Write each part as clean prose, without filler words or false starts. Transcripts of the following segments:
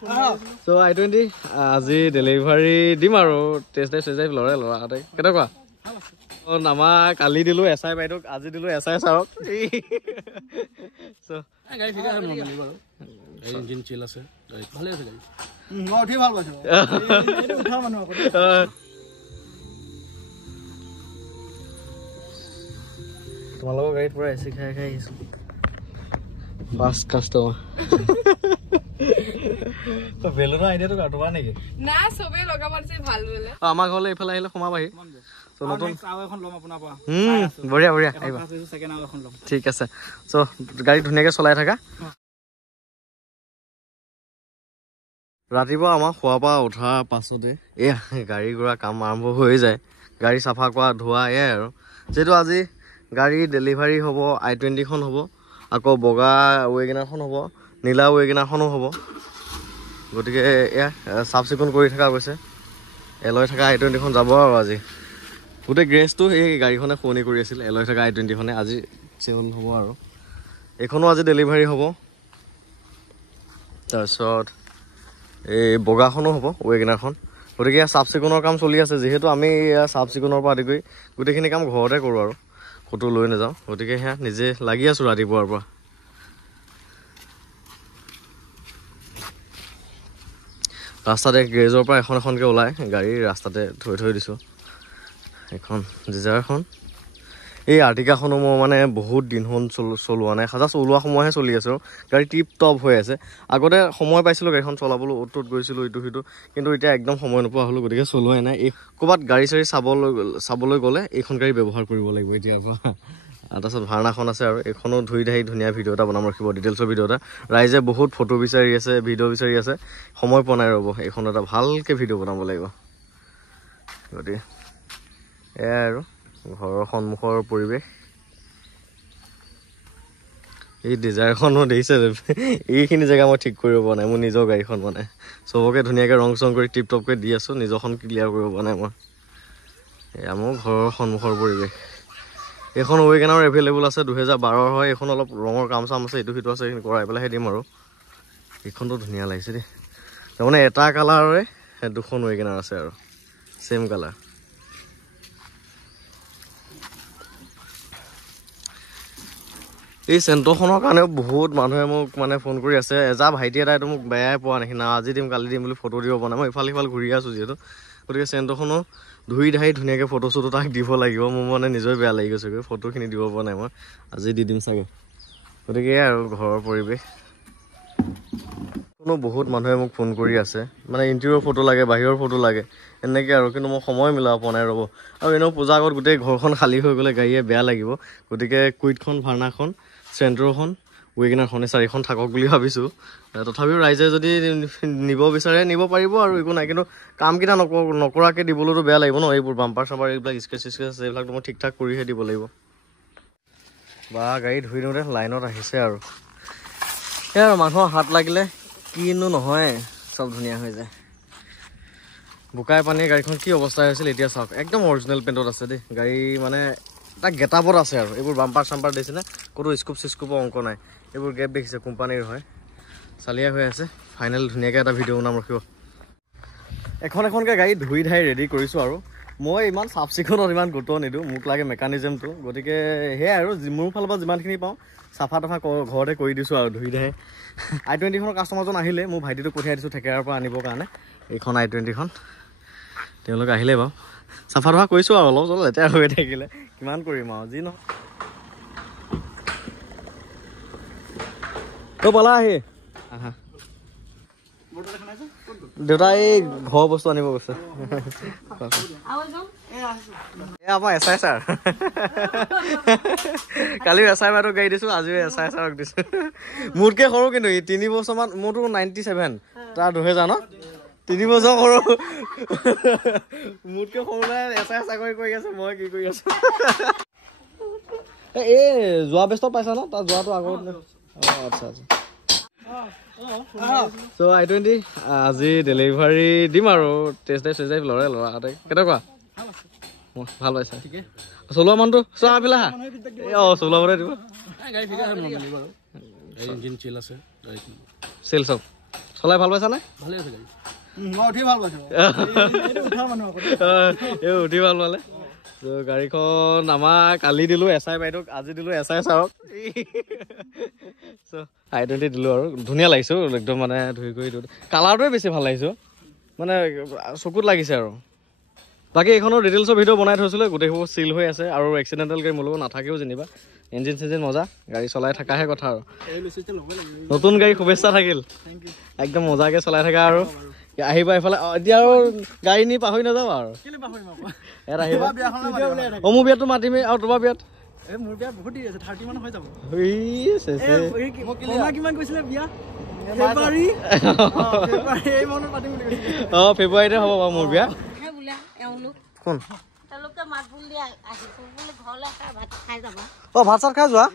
So I20 আজি delivery দিম আৰু টেষ্ট ড্ৰাইভ ল'ৰাহঁতে কেনেকুৱা আমাৰ কালি দিলোঁ এছআই বাইদেউক আজি দিলোঁ এছআই ছাৰক গাড়ী ঠিক আছে নৰ্মেলি বাৰু ইঞ্জিন চিল আছে ভালে আছে গাড়ী মই উঠি ভাল পাইছোঁ উঠা মানুহ তোমালোকৰ গাড়ীত পুৰা এচি খাই আহিছোঁ ফাৰ্ষ্ট কাষ্টমাৰ বেলুনৰ আইডিয়াটো তোমাৰ নেকি না চবেই লগাব দিছে ভাল বোলে আমাৰ ঘৰলৈ এইফালে আহিলে সোমাবাহি নতুন আও এখন ল'ম আপোনাৰ পৰা বঢ়িয়া আহিবা সেকেন্ড আও এখন ল'ম ঠিক আছে চ' গাড়ী ধুনীয়াকৈ চলাই থাকা ৰাতিপুৱা আমাৰ খোৱাৰ পৰা উঠাৰ পাছতে এয়া গাড়ী ঘোৰা কাম আৰম্ভ হৈ যায় গাড়ী চাফা কৰা ধোৱা এয়াই আৰু যিহেতু আজি গাড়ী ডেলিভাৰী হ'ব I20খন হ'ব আকৌ বগা ৱেগনাৰখন হ'ব নীলা ৱেগনাৰখনো হ'ব গতিকে এয়া চাফ চিকুণ কৰি থকা গৈছে এলৈ থকা I20খন যাব আৰু আজি গোটেই গ্ৰেছটো এই গাড়ীখনে শুৱনি কৰি আছিল এলৈ থকা I20খনে আজি চেল হ'ব আৰু এইখনো আজি ডেলিভাৰী হ'ব তাৰপিছত এই বগাখনো হ'ব ৱেগনাৰখন গতিকে চাফ চিকুণৰ কাম চলি আছে যিহেতু আমি চাফ চিকুণৰ পৰা আদি কৰি গোটেইখিনি কাম ঘৰতে কৰোঁ আৰু ক'তো লৈ নাযাওঁ গতিকে সেয়া নিজে লাগি আছোঁ ৰাতিপুৱাৰ পৰা ৰাস্তাতে গ্ৰেজৰ পৰা এখনকৈ ওলাই গাড়ী ৰাস্তাতে থৈ দিছোঁ এখন ডিজায়াৰখন এই আৰ্টিকাখনো মই মানে বহুত দিন হ'ল চলোৱা নাই জাষ্ট ওলোৱা সময়হে চলি আছোঁ গাড়ী টিপ টপ হৈ আছে আগতে সময় পাইছিলোঁ গাড়ীখন চলাবলৈ অ'ত ত'ত গৈছিলোঁ ইটো সিটো কিন্তু এতিয়া একদম সময় নোপোৱা হ'লোঁ গতিকে চলোৱাই নাই এই ক'ৰবাত গাড়ী চাড়ী চাবলৈ গ'লে এইখন গাড়ী ব্যৱহাৰ কৰিব লাগিব এতিয়াৰ পৰা তাৰপিছত ভাৰ্নাখন আছে আৰু এইখনো ধুই ধাই ধুনীয়া ভিডিঅ' এটা বনাম ৰাখিব ডিটেইলছৰ ভিডিঅ' এটা ৰাইজে বহুত ফটো বিচাৰি আছে ভিডিঅ' বিচাৰি আছে সময় পোৱা নাই ৰ'ব এইখন এটা ভালকৈ ভিডিঅ' বনাব লাগিব গতিকে এয়াই আৰু ঘৰৰ সন্মুখৰ পৰিৱেশ এই ডিজায়াৰখনো দেখিছে এইখিনি জেগা মই ঠিক কৰিব পৰা নাই মোৰ নিজৰ গাড়ীখন মানে চবকে ধুনীয়াকৈ ৰং চং কৰি টিপ টপকৈ দি আছোঁ নিজৰখন ক্লিয়াৰ কৰিব পৰা নাই মই এয়া মোৰ ঘৰৰ সন্মুখৰ পৰিৱেশ এইখন ৱেগনাৰ এভেইলেবল আছে 2012 হয় এইখন অলপ ৰঙৰ কাম চাম আছে ইটো সিটো আছে এইখিনি কৰাই পেলাইহে দিম আৰু এইখনটো ধুনীয়া লাগিছে দেই তাৰমানে এটা কালাৰৰে দুখন ৱেগনাৰ আছে আৰু ছেম কালাৰ এই চেণ্টৰখনৰ কাৰণেও বহুত মানুহে মোক মানে ফোন কৰি আছে এজা ভাইটি এটাইতো মোক বেয়াই পোৱা নিচিনা আজি দিম কালি দিম বুলি ফটো দিব পৰা নাই মই ইফাল সিফাল ঘূৰি আছোঁ যিহেতু গতিকে চেণ্টৰখনো ধুই ধাই ধুনীয়াকৈ ফটো চটো তাক দিব লাগিব মোৰ মানে নিজৰে বেয়া লাগি গৈছেগৈ ফটোখিনি দিব পৰা নাই মই আজি দি দিম চাগে গতিকে আৰু ঘৰৰ পৰিৱেশ কোনো বহুত মানুহে মোক ফোন কৰি আছে মানে ইণ্টেৰিয়ৰ ফটো লাগে বাহিৰৰ ফটো লাগে এনেকৈ আৰু কিন্তু মই সময় মিলাব পৰা নাই ৰ'ব আৰু এনেও পূজা আগত গোটেই ঘৰখন খালী হৈ গ'লে গাড়ীয়ে বেয়া লাগিব গতিকে কুইটখন ভাৰ্নাখন চেণ্ট্ৰখন ৱেগনাৰখন এই চাৰিখন থাকক বুলি ভাবিছোঁ তথাপিও ৰাইজে যদি নিব বিচাৰে নিব পাৰিব আৰু একো নাই কিন্তু কামকেইটা নকৰাকৈ দিবলৈতো বেয়া লাগিব ন এইবোৰ বাম্পাৰ চাম্পাৰ এইবিলাক স্কেচ আছে এইবিলাকতো মই ঠিক ঠাক কৰিহে দিব লাগিব বা গাড়ী ধুই দিওঁতে লাইনত আহিছে আৰু সেয়া আৰু মানুহৰ হাত লাগিলে কিনো নহয় চব ধুনীয়া হৈ যায় বোকাই পানীয়ে গাড়ীখন কি অৱস্থা হৈছিল এতিয়া চাওক একদম অৰিজিনেল পেইণ্টত আছে দেই গাড়ী মানে এটা গেটাপত আছে আৰু এইবোৰ বাম্পাৰ চাম্পাৰ দিছিলে ক'তো স্কোপ চিস্কোপৰ অংক নাই এইবোৰ গেপ দেখিছে কোম্পানীৰ হয় চালিয়া হৈ আছে ফাইনেল ধুনীয়াকৈ এটা ভিডিঅ' বনাম ৰাখিব এখনকৈ গাড়ী ধুই ধাই ৰেডি কৰিছোঁ আৰু মই ইমান চাফ চিকুণত ইমান গুৰুত্ব নিদিওঁ মোক লাগে মেকানিজমটো গতিকে সেয়াই আৰু মোৰ ফালৰ পৰা যিমানখিনি পাওঁ চাফা তাফা ঘৰতে কৰি দিছোঁ আৰু ধুই ধাই I20খনৰ কাষ্টমাৰজন আহিলে মোৰ ভাইটিটোক পঠিয়াই দিছোঁ থেকেৰাৰ পৰা আনিবৰ কাৰণে এইখন I20খন তেওঁলোক আহিলে বাৰু চাফা তাফা কৰিছোঁ আৰু অলপ চলপ লেতেৰা হৈ থাকিলে কিমান কৰিম আৰু যি নহয় তই পালা আহি আহা দেউতা এই ঘৰৰ বস্তু আনিব গৈছে আমাৰ এছআই ছাৰ কালিও এছআই বাইদেউক গাড়ী দিছোঁ আজিও এছআই ছাৰক দিছোঁ মোতকৈ সৰু কিন্তু 3 বছৰমান মোৰতো 97 তাৰ 2000 ন 3 বছৰ সৰু মোতকৈ সৰুলৈ এছআই চাকৰি কৰি আছে মই কি কৰি আছোঁ এই যোৱা বেষ্টত পাইছা ন তাৰ যোৱাটো আগত আচ্ছা আচ্ছা So I20 আজি ডেলিভাৰী দিম আৰু টেষ্ট ড্ৰাইভ ল'ৰাহঁতে কেনেকুৱা ভাল পাইছা চলোৱা মানুহটো চোৱা পেলা চলোৱা মানুহে দিব গাড়ী ঠিক আছে নৰ্মেলি বাৰু ইঞ্জিন চিল আছে চেল চব চলাই ভাল পাইছা নে ভালে আছে গাড়ী মই উঠি ভাল পাইছো এইটো উঠা মানুহ আকৌ এই উঠি ভাল পালে তো গাড়ীখন আমাৰ কালি দিলোঁ SI বাইদেউক আজি দিলোঁ SI ছাৰক চ' I20 দিলোঁ আৰু ধুনীয়া লাগিছে একদম মানে ধুই কৰি কালাৰটোৱে বেছি ভাল লাগিছে মানে চকুত লাগিছে আৰু বাকী এইখনৰ ডিটেইলছৰ ভিডিঅ' বনাই থৈছিলোঁ গোটেইবোৰ চিল হৈ আছে আৰু এক্সিডেণ্টেল গাড়ী মোৰ লগত নাথাকেও যেনিবা ইঞ্জিন চিঞ্জিন মজা গাড়ী চলাই থকাহে কথা আৰু নতুন গাড়ী শুভেচ্ছা থাকিল একদম মজাকৈ চলাই থকা আৰু আহিবা এইফালে এতিয়া আৰু গাড়ী নি পাহৰি নাযাবা আৰু ইয়াত আহিবা মোৰ বিয়াতটো মাতিমেই আৰু তোমাৰ বিয়াত মোৰ বিয়া বহুত দেৰি আছে 30 মান হৈ যাব কিমান কৈছিলে বিয়া ফেব্ৰুৱাৰীতে হ'ব বাৰু মোৰ বিয়া কোন ভাত চাত খাই যোৱা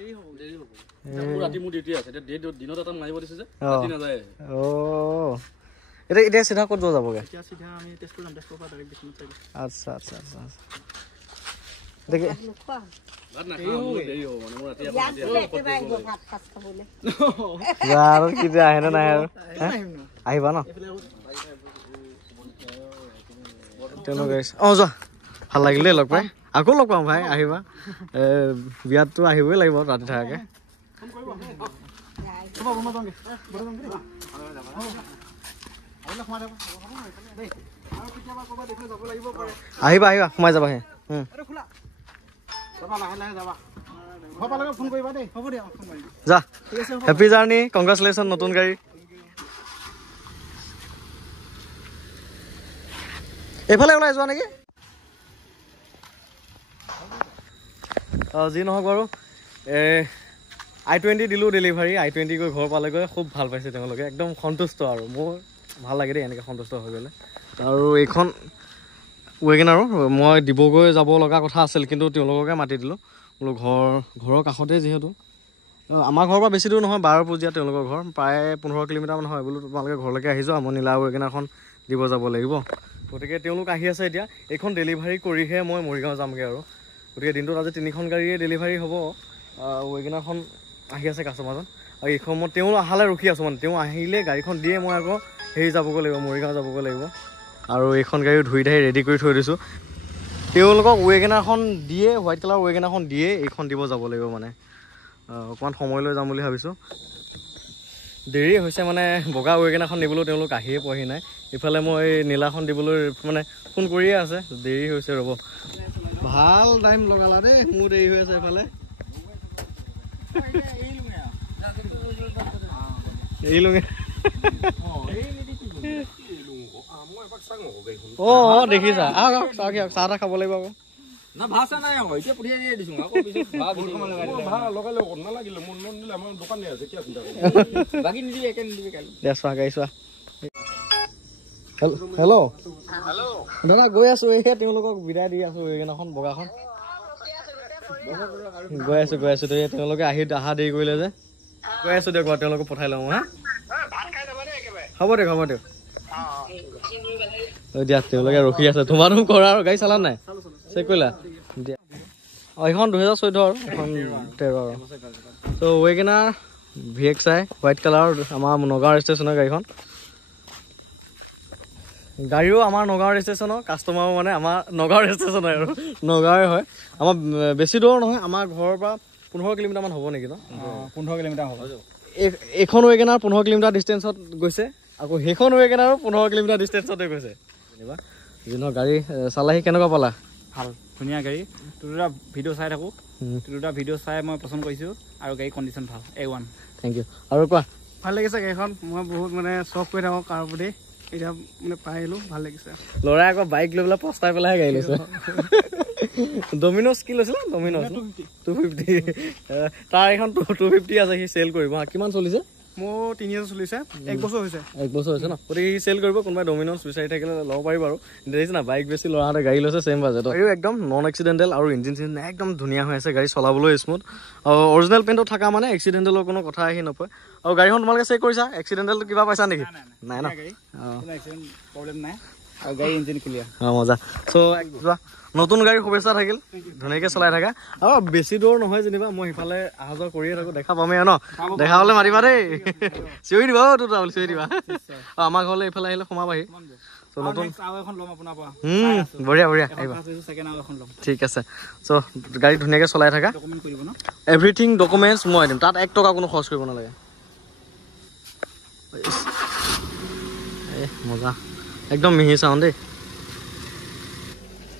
ৰাতি মোৰ ডিউটি আছে দিনত এটা মাৰিব দিছে যে ৰাতি নাযায় এতিয়া চিধা ক'ত যাবগৈ আচ্ছা আচ্ছা আচ্ছা আৰু কেতিয়া আহে নে নাহে আৰু আহিবা ন তেওঁলোকে যোৱা ভাল লাগিল দেই লগ পাই আকৌ লগ পাম ভাই আহিবা বিয়াততো আহিবই লাগিব ৰাতি থাকাকে আহিবা আহিবা সোমাই যাবাহে যা হেপী জাৰ্ণি কংগ্ৰেচুলেশ্যন নতুন গাড়ী এইফালে ওলাই যোৱা নেকি যি নহওক বাৰু I20 দিলোঁ ডেলিভাৰী I20 গৈ ঘৰ পালেগৈ খুব ভাল পাইছে তেওঁলোকে একদম সন্তুষ্ট আৰু মোৰ ভাল লাগে দেই এনেকৈ সন্তুষ্ট হৈ গ'লে আৰু এইখন ৱেগনাৰো মই দিবগৈ যাব লগা কথা আছিল কিন্তু তেওঁলোককে মাতি দিলোঁ বোলো ঘৰৰ কাষতে যিহেতু আমাৰ ঘৰৰ পৰা বেছি দূৰ নহয় 12 পুজীয়া তেওঁলোকৰ ঘৰ প্ৰায় 15 কিলোমিটাৰমান হয় বোলো তোমালোকে ঘৰলৈকে আহি যোৱা মই নীলা ৱেগনাৰখন দিব যাব লাগিব গতিকে তেওঁলোক আহি আছে এতিয়া এইখন ডেলিভাৰী কৰিহে মই মৰিগাঁও যামগৈ আৰু গতিকে দিনটোত আজি 3খন গাড়ীয়ে ডেলিভাৰী হ'ব ৱেগনাৰখন আহি আছে কাষ্টমাৰজন আৰু এই সময়ত তেওঁ অহালৈ ৰখি আছোঁ মানে তেওঁ আহিলে গাড়ীখন দিয়ে মই আকৌ যাবগৈ লাগিব মৰিগাঁও যাবগৈ লাগিব আৰু এইখন গাড়ীও ধুই ধাই ৰেডি কৰি থৈ দিছোঁ তেওঁলোকক ৱেগনাৰখন দিয়ে হোৱাইট কালাৰ ৱেগনাৰখন দিয়ে এইখন দিব যাব লাগিব মানে অকণমান সময় লৈ যাম বুলি ভাবিছোঁ দেৰি হৈছে মানে বগা ৱেগনাৰখন নিবলৈও তেওঁলোক আহিয়ে পোৱাহি নাই ইফালে মই নীলাখন দিবলৈ মানে ফোন কৰিয়ে আছে দেৰি হৈছে ৰ'ব ভাল টাইম লগালা দেই মোৰ দেৰি হৈ আছে এইফালে এইলুঙে দেখিছা চাহ তাহ খাব লাগিব আকৌ না ভাষা নাই আকৌ এতিয়া পঠিয়াই দিয়ে দিছো আকৌ পিছত ভাড়া লগালে নালাগিলে মোৰ লোন দিলে আমাৰ দোকানে আছে কি চিন্তা বাকি নিদিলে একে নিদিবে কালি দে চোৱা গাড়ী চোৱা হেল্ল' দাদা গৈ আছো এই তেওঁলোকক বিদায় দি আছো এইকেইদিনাখন বগাখন গৈ আছো তেওঁলোকে অহা দেৰি কৰিলে যে গৈ আছো দিয়ক বাৰু তেওঁলোকক পঠাই লওঁ হা হ'ব দিয়ক দিয়া তেওঁলোকে ৰখি আছে তোমাৰো কৰা আৰু গাড়ী চালা নাই চেক কৰিলা দিয়া এইখন 2014 আৰু এখন 13 আৰু ত' ৱেগনাৰ VXI হোৱাইট কালাৰ আমাৰ নগাঁও ষ্টেচনৰ গাড়ীখন গাড়ীও আমাৰ নগাঁও ষ্টেচনৰ কাষ্টমাৰো মানে আমাৰ নগাঁও ষ্টেচনৰ আৰু নগাঁৱে হয় আমাৰ বেছি দূৰ নহয় আমাৰ ঘৰৰ পৰা 15 কিলোমিটাৰমান হ'ব নেকি ন 15 কিলোমিটাৰ হ'ব এইখন ৱেগনাৰ 15 কিলোমিটাৰ ডিষ্টেঞ্চত গৈছে আকৌ সেইখন ৱেগনাৰো 15 কিলোমিটাৰ ডিষ্টেঞ্চতে গৈছে যেনিবা যিনো গাড়ী চালাহি কেনেকুৱা পালা ভাল ধুনীয়া গাড়ী দুটা ভিডিঅ' চাই থাকোঁ দুটা ভিডিঅ' চাই মই পচন্দ কৰিছোঁ আৰু গাড়ী কণ্ডিশ্যন ভাল A1 থেংক ইউ আৰু কোৱা ভাল লাগিছে গাড়ীখন মই বহুত মানে চখ কৰি থাকোঁ কাৰ প্ৰতি এতিয়া মানে পাই আহিলোঁ ভাল লাগিছে ল'ৰাই আকৌ বাইক লৈ পেলাই পস্তাই পেলাইহে গাড়ী লৈছে ডমিন'জ কি লৈছিলে ডমিন'জ 250 তাৰ এখন 250 আছে সি চেল কৰিব কিমান চলিছে মোৰ 3 বছৰ চলিছে 1 বছৰ হৈছে ন গতিকে সি চেল কৰিব কোনোবাই ডমিন'জ বিচাৰি থাকিলে ল'ব পাৰিব আৰু দেখিছে না বাইক বেছি ল'ৰাহঁতে গাড়ী লৈছে চেম বাজেট আৰু একদম নন এক্সিডেণ্টেল আৰু ইঞ্জিন চিঞ্জিন একদম ধুনীয়া হৈ আছে গাড়ী চলাবলৈ স্মুথ আৰু অৰিজিনেল পেইণ্টত থকা মানে এক্সিডেণ্টেলৰ কোনো কথা আহি নপৰে আৰু গাড়ীখন তোমালোকে চেক কৰিছা এক্সিডেণ্টেল কিবা পাইছা নেকি নাই ন প্ৰব্লেম নাই আৰু গাড়ী ইঞ্জিন ক্লিয়াৰ। মজা। চ' যোৱা নতুন গাড়ীৰ শুভেচ্ছা থাকিল, ধুনীয়াকৈ চলাই থাকা। আৰু বেছি দূৰ নহয় যেনিবা, মই সিফালে অহা যোৱা কৰিয়ে থাকোঁ, দেখা পামেই ন। দেখা হ'লে মাতিবা দেই, চিঞৰি দিবা তোৰ বুলি চিঞৰি দিবা। আমাৰ ঘৰলৈ এইফালে আহিলে সোমাবাহি। চ' নতুন বঢ়িয়া বঢ়িয়া আহিবা, ঠিক আছে। চ' গাড়ী ধুনীয়াকৈ চলাই থাকা, এভৰিথিং ডকুমেণ্টছ মই দিম, তাত 1 টকা কোনো খৰচ কৰিব নালাগে। মজা, একদম মিহি চাউণ্ড দেই।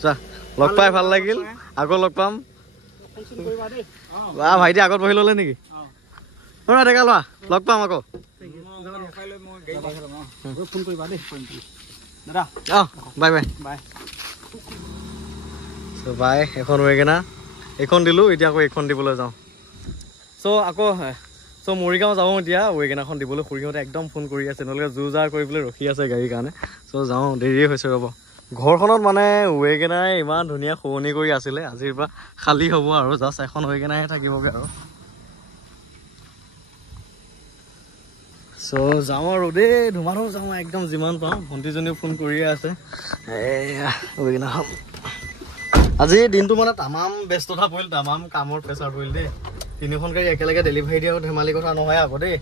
চা লগ পাই ভাল লাগিল, আকৌ লগ পাম। ভাইটি আগত বহি ল'লে নেকি? ডেকা লোৱা, লগ পাম আকৌ। ফোন কৰিবা দেই দাদা। Bye bye bye. চ' বাই। এখন ৱেগেনাৰ এইখন দিলোঁ, এতিয়া আকৌ এইখন দিবলৈ যাওঁ। চ' মৰিগাঁও যাওঁ এতিয়া ৱেগেনাৰখন দিবলৈ। খুৰীহঁতে একদম ফোন কৰি আছে, তেওঁলোকে জোৰ জাৰ কৰিবলৈ ৰখি আছে গাড়ীৰ কাৰণে। চ' যাওঁ, দেৰিয়ে হৈছে ৰ'ব। ঘৰখনত মানে ৱেগেনাৰে ইমান ধুনীয়া শুৱনি কৰি আছিলে, আজিৰ পৰা খালী হ'ব আৰু জাষ্ট এখন ৱেগেনাৰহে থাকিবগৈ আৰু। চ' যাওঁ আৰু দেই, ধুমাধুম যাওঁ একদম, যিমান পাওঁ। ভণ্টিজনীও ফোন কৰিয়ে আছে। এয়া ৱেগেনাৰখন আজি দিনটো মানে তামাম ব্যস্ততা পৰিল, তামাম কামৰ প্ৰেছাৰ পৰিল দেই। 3খন গাড়ী একেলগে ডেলিভাৰী দিয়া ধেমালি কথা নহয় আকৌ দেই।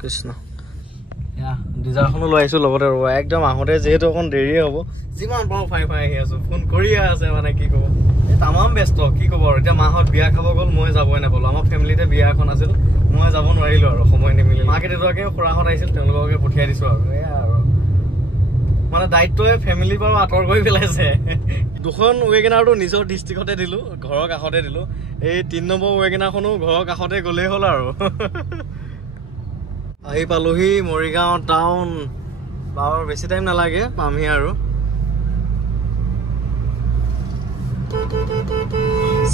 কৃষ্ণ। ডিজাৰখনো লৈ আহিছোঁ লগতে ৰ'ব, একদম আহোঁতে যিহেতু অকণ দেৰিয়ে হ'ব, যিমান পাৰোঁ ফাই আহি আছোঁ। ফোন কৰিয়ে আছে মানে, কি ক'ব, এই তামাম ব্যস্ত, কি ক'ব আৰু। এতিয়া মাহঁত বিয়া খাব গ'ল, মই যাবই নাপালোঁ। আমাৰ ফেমিলিতে বিয়া এখন আছিল, মই যাব নোৱাৰিলোঁ আৰু, সময় নিমিলিল। মাকে দেউতাকে খুৰাহঁত আহিছিল, তেওঁলোককে পঠিয়াই দিছোঁ আৰু। এয়া আৰু মানে দায়িত্বই ফেমিলিৰ পৰা আঁতৰ কৰি পেলাইছে। 2খন ৱেগেনাৰটো নিজৰ ডিষ্ট্ৰিক্টতে দিলোঁ, ঘৰৰ কাষতে দিলোঁ। এই 3 নম্বৰ ৱেগেনাৰখনো ঘৰৰ কাষতে গ'লেই হ'ল আৰু। আহি পালোহি মৰিগাঁও টাউন, বাৰু বেছি টাইম নালাগে, পামহি আৰু।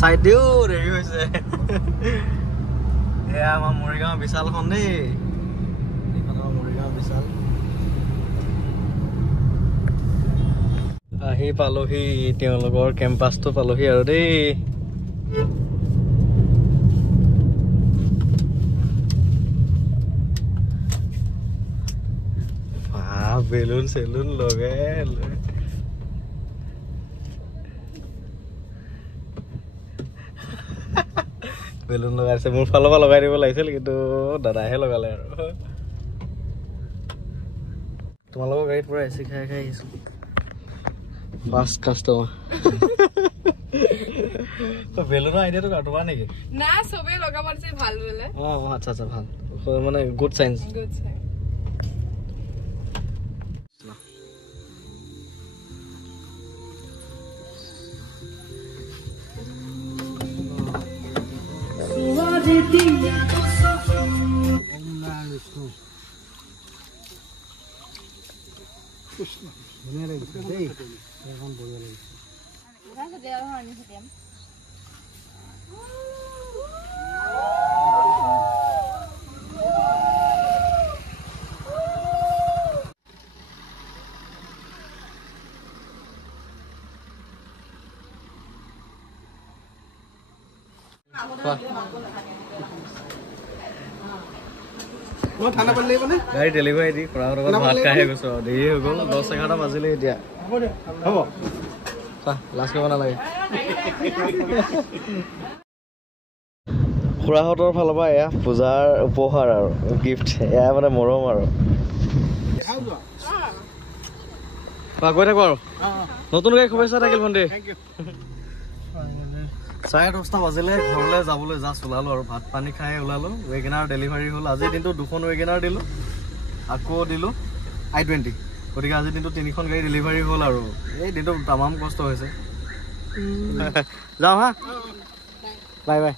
চাইড দিও দেৰি হৈছে। এয়া আমাৰ মৰিগাঁও বিশালখন দেই, এইখন মৰিগাঁও বিশাল। আহি পালোহি, তেওঁলোকৰ কেম্পাছটো পালোহি আৰু দেই। বেলুন চেলুন লগাই বেলুন লগাইছে, মোৰ ফালৰ পৰা লগাই দিব লাগিছিল, কিন্তু দাদাহে লগালে আৰু। তোমালোকৰ গাড়ীত পুৰা এচি খাই খাই আহিছো। First customer. বেলুনৰ আইডিয়াটো তোমাৰ নেকি? না চবেই লগাব দিছে ভাল বোলে। আচ্ছা আচ্ছা, ভাল মানে গুড চাইন্স। Good science. গাড়ী ডেলিভাৰী দি খুৰাহঁতৰ লগত ভাত খাইহে গৈছো আৰু, দেৰি হৈ গ'ল, 10-11টা বাজিলে এতিয়া। হ'ব লাষ্ট কৰিব নালাগে। খুৰাহঁতৰ ফালৰ পৰা এয়া পূজাৰ উপহাৰ আৰু গিফ্ট, এয়া মানে মৰম আৰু। গৈ থাকো আৰু, নতুন গাড়ী শুভেচ্ছা থাকিল ভণ্টি। 10:30 বাজিলে, ঘৰলৈ যাবলৈ জাষ্ট ওলালো আৰু, ভাত পানী খাই ওলালো। ৱেগেনাৰ ডেলিভাৰী হ'ল। আজিৰ দিনটো 2খন ৱেগেনাৰ দিলোঁ, আকৌ দিলোঁ i20। গতিকে আজিৰ দিনটো 3খন গাড়ী ডেলিভাৰী হ'ল আৰু। এই দিনটো তামাম কষ্ট হৈছে। যাওঁ হা, বাই বাই।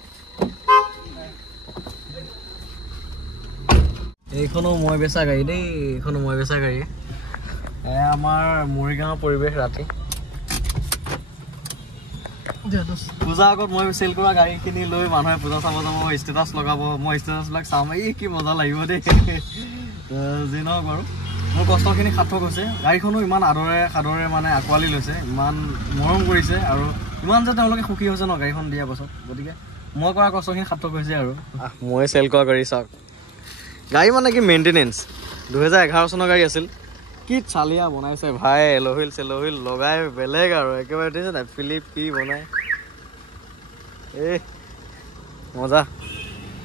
এইখনো মই বেচা গাড়ী দেই, এইখনো মই বেচা গাড়ী। আমাৰ মৰিগাঁৱৰ পৰিৱেশ ৰাতি। পূজা আগত মই চেল কৰা গাড়ীখিনি লৈ মানুহে পূজা চাব যাব, ষ্টেটাছ লগাব, মই ষ্টেটাছবিলাক চাম। এই কি মজা লাগিব দেই। যি নহওক বাৰু, মোৰ কষ্টখিনি সাৰ্থক হৈছে। গাড়ীখনো ইমান সাদৰে মানে আঁকোৱালি লৈছে, ইমান মৰম কৰিছে, আৰু ইমান যে তেওঁলোকে সুখী হৈছে ন গাড়ীখন দিয়াৰ পাছত। গতিকে মই কৰা কষ্টখিনি সাৰ্থক হৈছে আৰু। মই চেল কৰা গাড়ী চাওক, গাড়ী মানে কি মেইনটেনেঞ্চ। 2011 চনৰ গাড়ী আছিল, কি চালিয়া বনাইছে ভাই এলহিল চেলহিল লগাই বেলেগ আৰু একেবাৰে দিছে নাই ফিলিপ কি বনাই মজা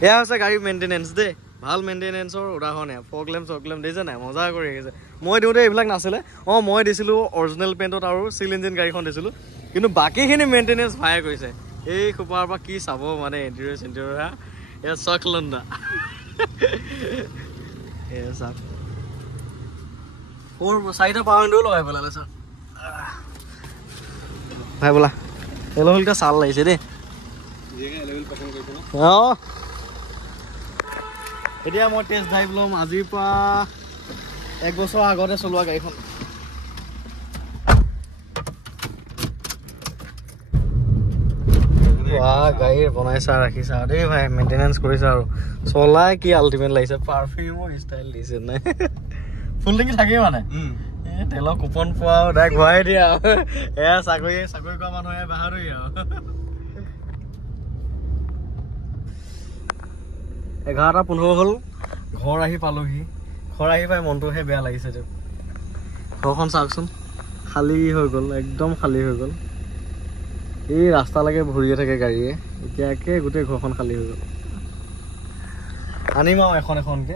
এয়া হৈছে গাড়ী মেইনটেনেঞ্চ দেই ভাল মেইনটেনেঞ্চৰ উদাহৰণ এয়া ফগলেম চগলেম দিছে নাই মজা কৰি ৰাখিছে মই দিওঁতে এইবিলাক নাছিলে মই দিছিলোঁ অৰিজিনেল পেইণ্টত আৰু চিল ইঞ্জিন গাড়ীখন দিছিলোঁ কিন্তু বাকীখিনি মেইনটেনেঞ্চ ভায়ে কৰিছে এই খোপাৰ পৰা কি চাব মানে ইণ্টেৰিয়ৰ চিণ্টেৰিয়ৰ এয়া চক লণ্ডা এয়া চাওক 4 পাৱাৰ উইণ্ডো লগাই পেলালে ছাৰ ভাই বোলা এলহিলকে চাল লাগিছে দেই অঁ এতিয়া মই টেষ্ট ড্ৰাইভ ল'ম আজিৰ পৰা 1 বছৰ আগতে চলোৱা গাড়ীখন গাড়ীৰ বনাইছা ৰাখিছা দেই ভাই মেইনটেনেঞ্চ কৰিছা আৰু চলাই কি আল্টিমেট লাগিছে পাৰফিউমৰ ষ্টাইল দিছে নাই ফুল টেংকি থাকেই মানে তেলৰ কুপন পোৱা ডাইৰেক্ট ভৰাই দিয়া এয়া চাকৰি কৰা মানুহে বাহাদুৰি আৰু 11:15 হ'ল ঘৰ আহি পালোহি ঘৰ আহি পাই মনটোহে বেয়া লাগিছে দিয়ক ঘৰখন চাওকচোন খালী হৈ গ'ল একদম খালী হৈ গ'ল এই ৰাস্তালৈকে ভৰিয়ে থাকে গাড়ীয়ে এতিয়া একে গোটেই ঘৰখন খালী হৈ গ'ল আনিম আৰু এখন এখনকে